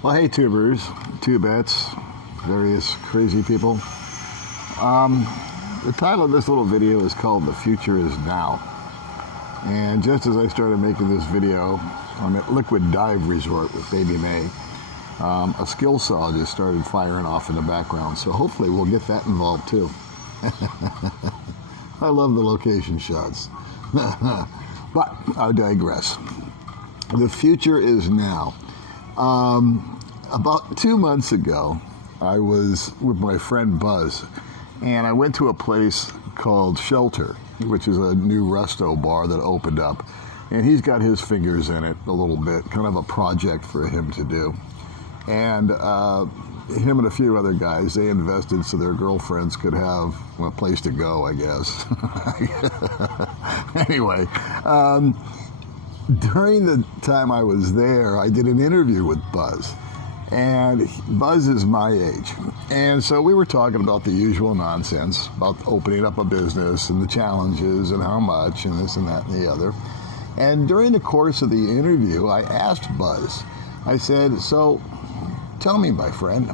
Well, hey, tubers, tubettes, various crazy people. The title of this little video is called "The Future Is Now." And just as I started making this video on that liquid dive resort with Baby May, a skill saw just started firing off in the background. So hopefully we'll get that involved too. I love the location shots. But I digress. The future is now. About 2 months ago, I was with my friend Buzz, and I went to a place called Shelter, which is a new resto bar that opened up. And he's got his fingers in it a little bit, kind of a project for him to do. And him and a few other guys, they invested so their girlfriends could have a place to go, I guess. Anyway, during the time I was there, I did an interview with Buzz. And Buzz is my age. And so we were talking about the usual nonsense, about opening up a business and the challenges and how much and this and that and the other. And during the course of the interview, I asked Buzz, I said, so tell me, my friend,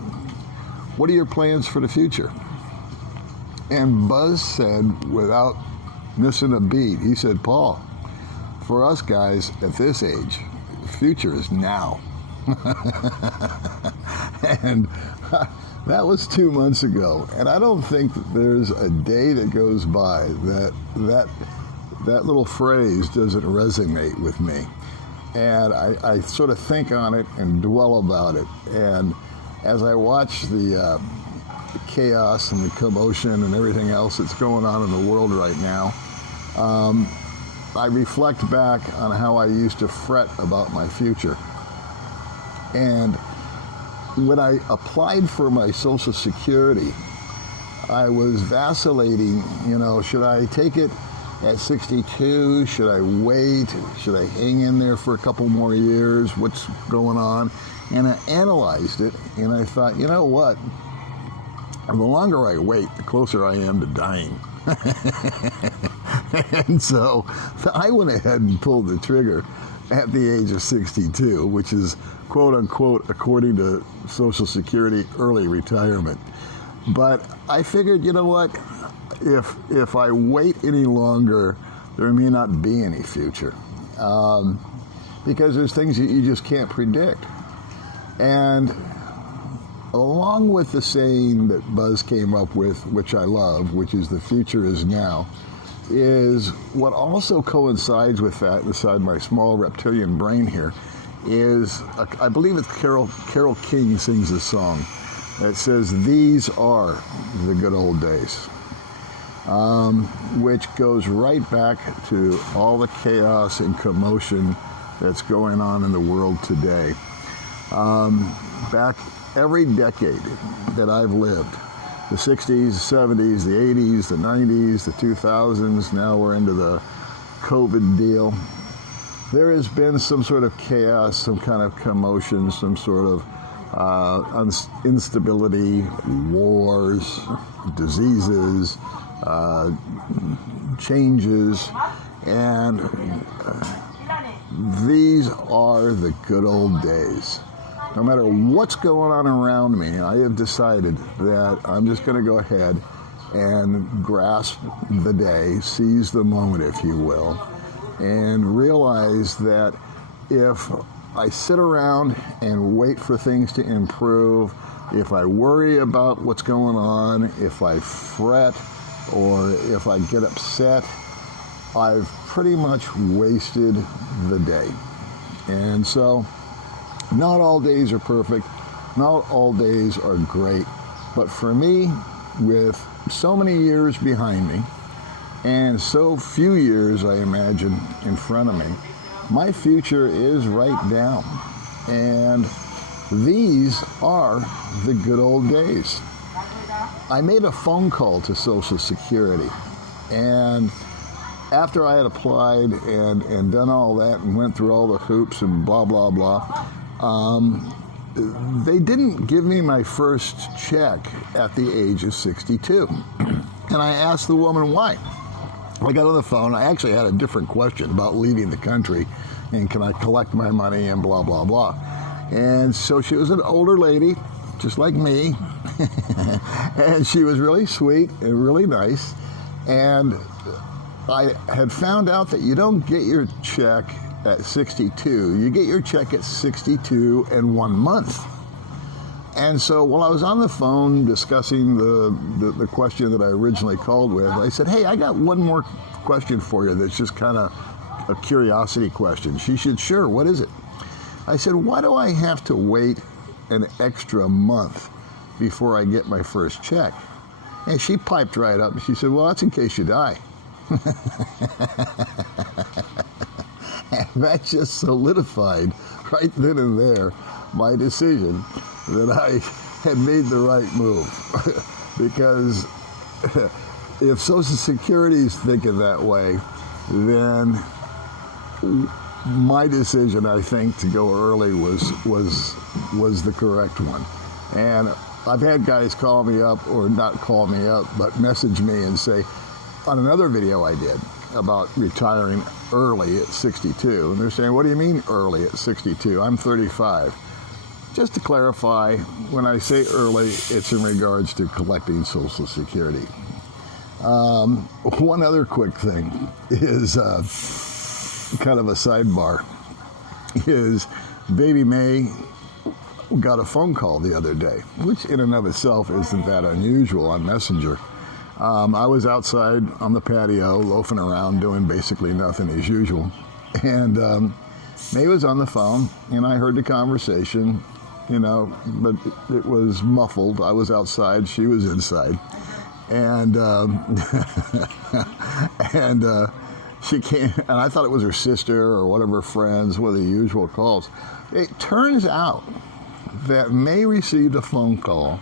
what are your plans for the future? And Buzz said, without missing a beat, he said, Paul, for us guys at this age, the future is now. And that was 2 months ago, and I don't think that there's a day that goes by that little phrase doesn't resonate with me. And I sort of think on it and dwell about it. And as I watch the chaos and the commotion and everything else that's going on in the world right now, I reflect back on how I used to fret about my future. And when I applied for my Social Security, I was vacillating, should I take it at 62? Should I wait? Should I hang in there for a couple more years? What's going on? And I analyzed it, and I thought, you know what? The longer I wait, the closer I am to dying. And so I went ahead and pulled the trigger at the age of 62, which is quote unquote, according to Social Security, early retirement. But I figured, you know what, if I wait any longer, there may not be any future, because there's things that you just can't predict. And along with the saying that Buzz came up with, which I love, which is the future is now, is what also coincides with that inside my small reptilian brain here is, I believe it's Carole King sings a song that says, these are the good old days, which goes right back to all the chaos and commotion that's going on in the world today. Back every decade that I've lived, the 60s, the 70s, the 80s, the 90s, the 2000s, now we're into the COVID deal. There has been some sort of chaos, some kind of commotion, some sort of instability, wars, diseases, changes, and these are the good old days. No matter what's going on around me, I have decided that I'm just going to go ahead and grasp the day, seize the moment, if you will, and realize that if I sit around and wait for things to improve, if I worry about what's going on, if I fret, or if I get upset, I've pretty much wasted the day. And so, not all days are perfect, not all days are great, but for me, with so many years behind me, and so few years, I imagine, in front of me, my future is right now. And these are the good old days. I made a phone call to Social Security, and after I had applied and done all that and went through all the hoops and blah, blah, blah, they didn't give me my first check at the age of 62. And I asked the woman why. I got on the phone. I actually had a different question about leaving the country and can I collect my money and blah, blah, blah. And so she was an older lady, just like me, and she was really sweet and really nice. And I had found out that you don't get your check at 62, you get your check at 62 and 1 month. And so while I was on the phone discussing the question that I originally called with, I said, hey, I got one more question for you that's just kind of a curiosity question. She said, sure, what is it? I said, why do I have to wait an extra month before I get my first check? And she piped right up and she said, well, that's in case you die. And that just solidified right then and there my decision that I had made the right move. Because if Social Security is thinking that way, then my decision, I think, to go early was the correct one. And I've had guys call me up, or not call me up, but message me and say, on another video I did about retiring early at 62, and they're saying, what do you mean early at 62? I'm 35. Just to clarify, when I say early, it's in regards to collecting Social Security. One other quick thing is kind of a sidebar, is Baby May got a phone call the other day, which in and of itself isn't that unusual on Messenger. I was outside on the patio loafing around doing basically nothing as usual, and May was on the phone, and I heard the conversation, you know, but it was muffled. I was outside, she was inside, and she came, and I thought it was her sister or one of her friends, one of the usual calls. It turns out that May received a phone call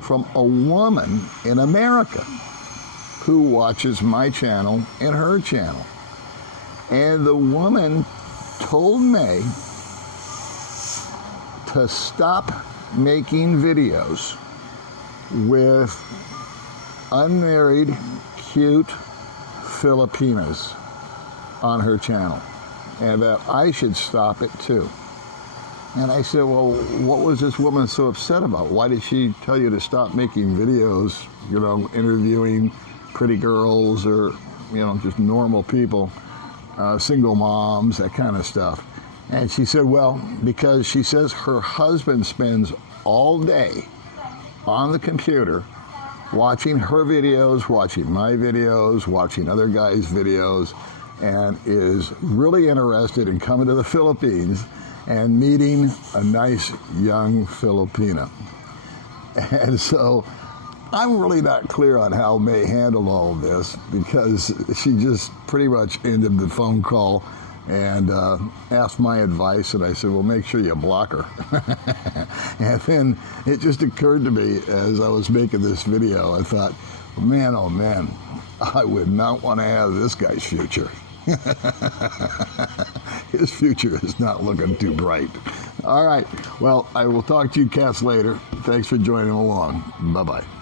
from a woman in America who watches my channel and her channel. And the woman told May to stop making videos with unmarried, cute Filipinas on her channel, and that I should stop it too. And I said, well, what was this woman so upset about? Why did she tell you to stop making videos, you know, interviewing pretty girls or, you know, just normal people, single moms, that kind of stuff? And she said, well, because she says her husband spends all day on the computer watching her videos, watching my videos, watching other guys' videos, and is really interested in coming to the Philippines and meeting a nice young Filipina. And so I'm really not clear on how May handled all of this, because she just pretty much ended the phone call and asked my advice, and I said, well, make sure you block her. And then it just occurred to me as I was making this video, I thought, man, oh man, I would not want to have this guy's future. His future is not looking too bright. All right, well, I will talk to you cats later. Thanks for joining along. Bye-bye.